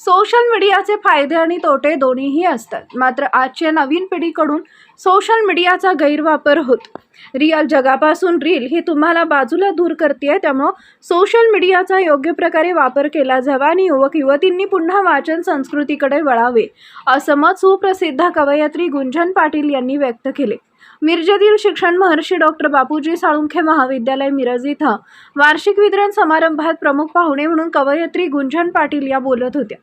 Social मीडियाचे फायदे आणि तोटे दोन्हीही असतात. मात्र आजच्या नवीन पिढीकडून सोशल मीडियाचा गैरवापर होतो. रिअल जगापासून रील ही तुम्हाला बाजूला दूर करते. त्यामुळे सोशल मीडियाचा योग्य प्रकारे वापर केला जावा आणि युवक युवतींनी पुन्हा वाचन संस्कृतीकडे वळावे, असं मत सुप्रसिद्ध कवयित्री गुंजन पाटील यांनी व्यक्त केले. मिरजेतील शिक्षण महर्षी डॉक्टर बापूजी साळुंखे महाविद्यालय मिरज इथं वार्षिक वितरण समारंभात प्रमुख पाहुणे म्हणून कवयित्री गुंजन पाटील या बोलत होत्या.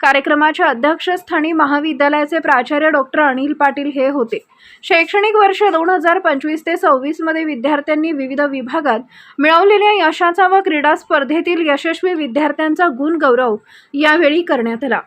कार्यक्रमाच्या अध्यक्षस्थानी महाविद्यालयाचे प्राचार्य डॉक्टर अनिल पाटील हे होते. शैक्षणिक वर्ष 2025 ते 26 मध्ये विद्यार्थ्यांनी विविध विभागात मिळवलेल्या यशाचा व क्रीडा स्पर्धेतील यशस्वी विद्यार्थ्यांचा गुण गौरव यावेळी करण्यात आला.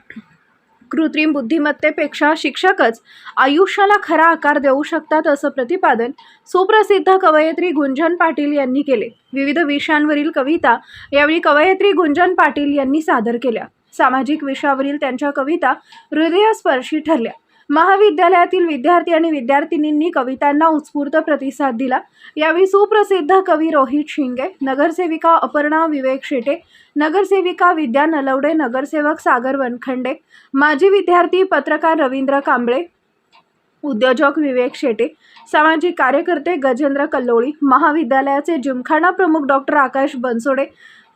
कृत्रिम बुद्धिमत्तेपेक्षा शिक्षकच आयुष्याला खरा आकार देऊ शकतात, असं प्रतिपादन सुप्रसिद्ध कवयित्री गुंजन पाटील यांनी केले. विविध विषयांवरील कविता यावेळी कवयित्री गुंजन पाटील यांनी सादर केल्या. सामाजिक विषयावरील त्यांच्या कविता हृदयस्पर्शी ठरल्या. महाविद्यालयातील विद्यार्थी आणि विद्यार्थिनींनी कवितांना उत्स्फूर्त प्रतिसाद दिला. यावेळी सुप्रसिद्ध कवी रोहित शिंगे, नगरसेविका अपर्णा विवेक शेटे, नगरसेविका विद्या नलवडे, नगरसेवक सागर वनखंडे, माजी विद्यार्थी पत्रकार रवींद्र कांबळे, उद्योजक विवेक शेटे, सामाजिक कार्यकर्ते गजेंद्र कल्लोळी, महाविद्यालयाचे जिमखाना प्रमुख डॉक्टर आकाश बनसोडे,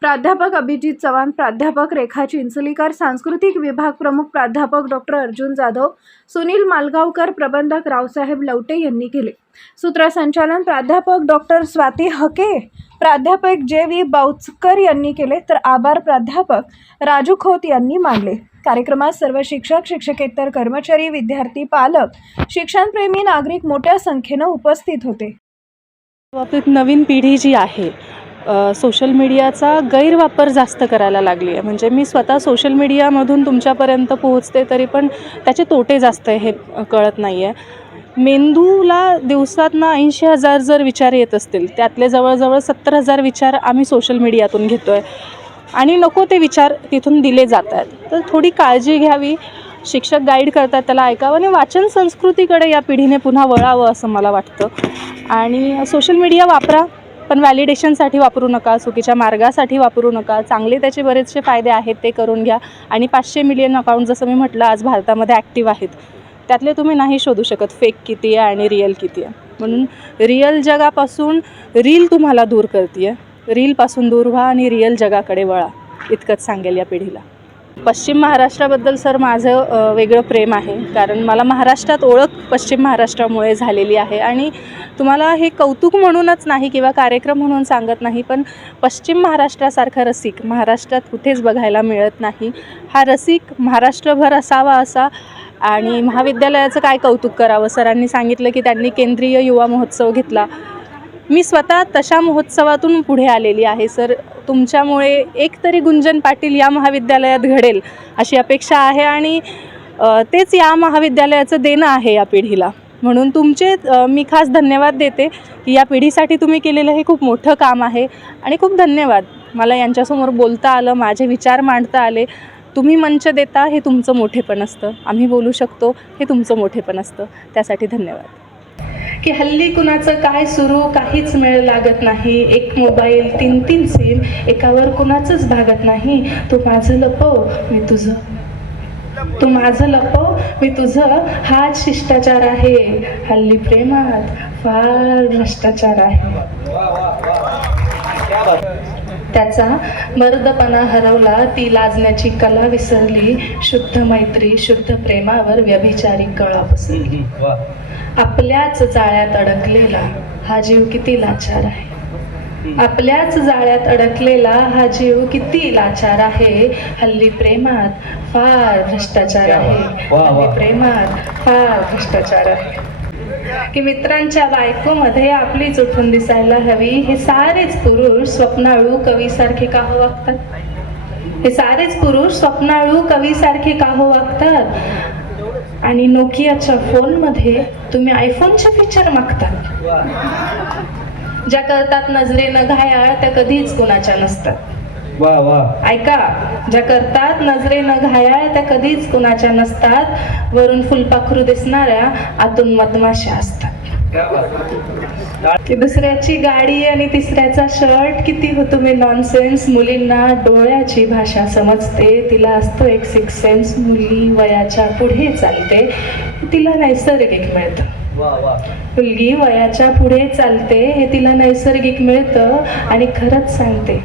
प्राध्यापक अभिजित चव्हाण, प्राध्यापक रेखा चिंचलीकर, सांस्कृतिक विभाग प्रमुख प्राध्यापक डॉक्टर अर्जुन जाधव, सुनील मालगावकर, प्रबंधक रावसाहेब लवटे यांनी केले. सूत्रसंचालन प्राध्यापक डॉक्टर स्वाती हके, प्राध्यापक जे.व्ही. बाउचकर यांनी केले, तर आभार प्राध्यापक राजू खोत यांनी मानले. कार्यक्रमात सर्व शिक्षक, शिक्षकेतर कर्मचारी, विद्यार्थी, पालक, शिक्षणप्रेमी नागरिक मोठ्या संख्येनं उपस्थित होते. बाबतीत नवीन पिढी जी आहे सोशल मीडियाचा गैरवापर जास्त करायला लागली आहे. म्हणजे मी स्वतः सोशल मीडियामधून तुमच्यापर्यंत पोहोचते, तरी पण त्याचे तोटे जास्त आहे हे कळत नाही आहे. मेंदूला दिवसातनं 80,000 जर विचार येत असतील, त्यातले जवळजवळ 70,000 विचार आम्ही सोशल मीडियातून घेतो आहे आणि नको ते विचार तिथून दिले जात आहेत. तर थोडी काळजी घ्यावी. शिक्षक गाईड करतात त्याला ऐकावं आणि वाचन संस्कृतीकडे या पिढीने पुन्हा वळावं असं मला वाटतं. आणि सोशल मीडिया वापरा, पण व्हॅलिडेशनसाठी वापरू नका, चुकीच्या मार्गासाठी वापरू नका. चांगले त्याचे बरेचसे फायदे आहेत ते करून घ्या. आणि 500 मिलियन अकाउंट जसं मी म्हटलं आज भारतामध्ये ॲक्टिव्ह आहेत, त्यातले तुम्ही नाही शोधू शकत फेक किती आहे आणि रिअल किती आहे. म्हणून रिअल जगापासून रील तुम्हाला दूर करते आहे. रीलपासून दूर व्हा आणि रिअल जगाकडे वळा, इतकंच सांगेल या पिढीला. पश्चिम महाराष्ट्राबद्दल सर माझं वेगळं प्रेम आहे, कारण मला महाराष्ट्रात ओळख पश्चिम महाराष्ट्रामुळे झालेली आहे. आणि तुम्हाला हे कौतुक म्हणूनच नाही किंवा कार्यक्रम म्हणून सांगत नाही, पण पश्चिम महाराष्ट्रासारखा रसिक महाराष्ट्रात कुठेच बघायला मिळत नाही. हा रसिक महाराष्ट्रभर असावा असा. आणि महाविद्यालयाचं काय कौतुक करावं. सरांनी सांगितलं की त्यांनी केंद्रीय युवा महोत्सव घेतला. मी स्वतः तशा महोत्सवातून पुढे आलेली आहे. सर, तुमच्यामुळे एकतरी गुंजन पाटील या महाविद्यालयात घडेल अशी अपेक्षा आहे आणि तेच या महाविद्यालयाचं देणं आहे या पिढीला. म्हणून तुमचे मी खास धन्यवाद देते की या पिढीसाठी तुम्ही केलेलं हे खूप मोठं काम आहे. आणि खूप धन्यवाद, मला यांच्यासमोर बोलता आलं, माझे विचार मांडता आले. तुम्ही मंच देता हे तुमचं मोठेपण असतं, आम्ही बोलू शकतो हे तुमचं मोठेपण असतं. त्यासाठी धन्यवाद. की हल्ली कुणाचं काय सुरू काहीच मेळ लागत नाही. एक मोबाईल 3-3 सिम, एकावर कुणाचंच भागत नाही. तू माझं लपव मी तुझं, तू माझं लपव मी तुझं, हाच शिष्टाचार आहे. हल्ली प्रेमात फार भ्रष्टाचार आहे. त्याचा मर्दपणा हरवला, ती लाजण्याची कला विसरली. शुद्ध मैत्री शुद्ध प्रेमावर व्यभिचारी कळा बसली. आपल्याच जाळ्यात अडकलेला हा जीव किती लाचार आहे. आपल्याच जाळ्यात अडकलेला हा जीव किती लाचार आहे. हल्ली प्रेमात फार भ्रष्टाचार आहे. हल्ली प्रेमात फार भ्रष्टाचार आहे. की मित्रांच्या बायकोमध्ये आपलीच उठून दिसायला हवी. हे सारेच पुरुष स्वप्नाळू कवीसारखे का हो वागतात. हे सारेच पुरुष स्वप्नाळू कवीसारखे का हो वागतात. आणि नोकियाच्या फोनमध्ये तुम्ही आयफोनचे फीचर मागतात. ज्या करतात नजरेनं घायाळ त्या कधीच कोणाच्या नसतात. ऐका, ज्या करतात नजरेनं घायाळ त्या कधीच कुणाच्या नसतात. वरून फुलपाखरू दिसणाऱ्या आतून मधमाशा असतात. की दुसऱ्याची गाडी आणि तिसऱ्याचा शर्ट, किती हो तुम्ही नॉनसेन्स. मुलींना डोळ्याची भाषा समजते, तिला असतो एक सिक्स सेन्स. मुली वयाच्या पुढे चालते, तिला नैसर्गिक मिळतं. मुलगी वयाच्या पुढे चालते हे तिला नैसर्गिक मिळतं. आणि खरंच सांगते,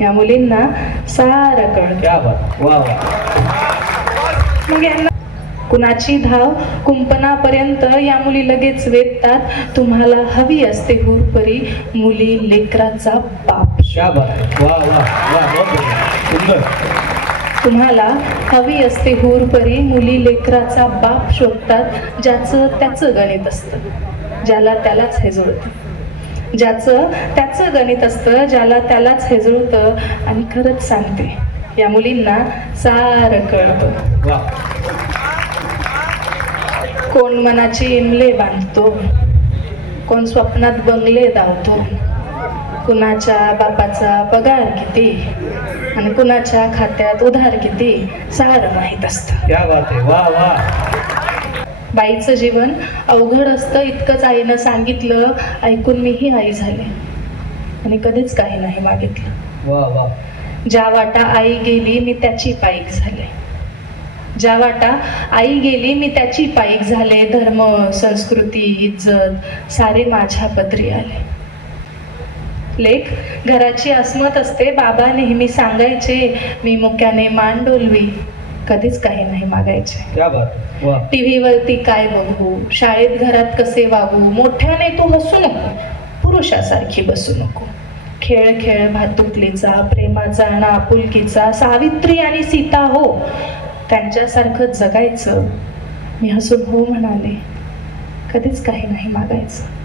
या मुलींना सारं कळतं. मग यांना कुणाची धाव कुंपणापर्यंत या मुली लगेच वेधतात. तुम्हाला हवी असते हुरपरी, मुली लेकराचा बाप. तुम्हाला हवी असते हुरपरी, मुली लेकराचा बाप शोधतात. ज्याचं त्याचं गणित असतं, ज्याला त्यालाच हे जुळतं. ज्याचं त्याचं गणित असतं, ज्याला त्यालाच हे जुळतं. आणि खरंच सांगते, या मुलींना सारं कळतं. कोण मनाची इमले बांधतो, कोण स्वप्नात बंगले धावतो, कुणाच्या बापाचा पगार किती आणि कुणाच्या खात्यात उधार किती, सारं माहीत असतं. बाईचं जीवन अवघड असतं इतकंच आईनं सांगितलं. ऐकून मीही आई झाले आणि कधीच काही नाही मागितलं. ज्या वाटा आई गेली मी त्याची पाईक झाले. ज्या वाटा आई गेली मी त्याची पाईक झाले. धर्म, संस्कृती, इज्जत सारे माझ्या पदरी आले. लेक घराची अस्मत असते. बाबा नेहमी सांगायचे, मी मुक्याने मान डोलवी, कधीच काही नाही मागायचे. टीव्हीवरती काय बघू, शाळेत घरात कसे वागू, मोठ्याने तू हसू नको, पुरुषासारखी बसू नको. खेळ खेळ भातुकलीचा, प्रेमाचा आणि आपुलकीचा, सावित्री आणि सीता हो, त्यांच्यासारखं जगायचं. मी हसून हो म्हणाले, कधीच काही नाही मागायचं.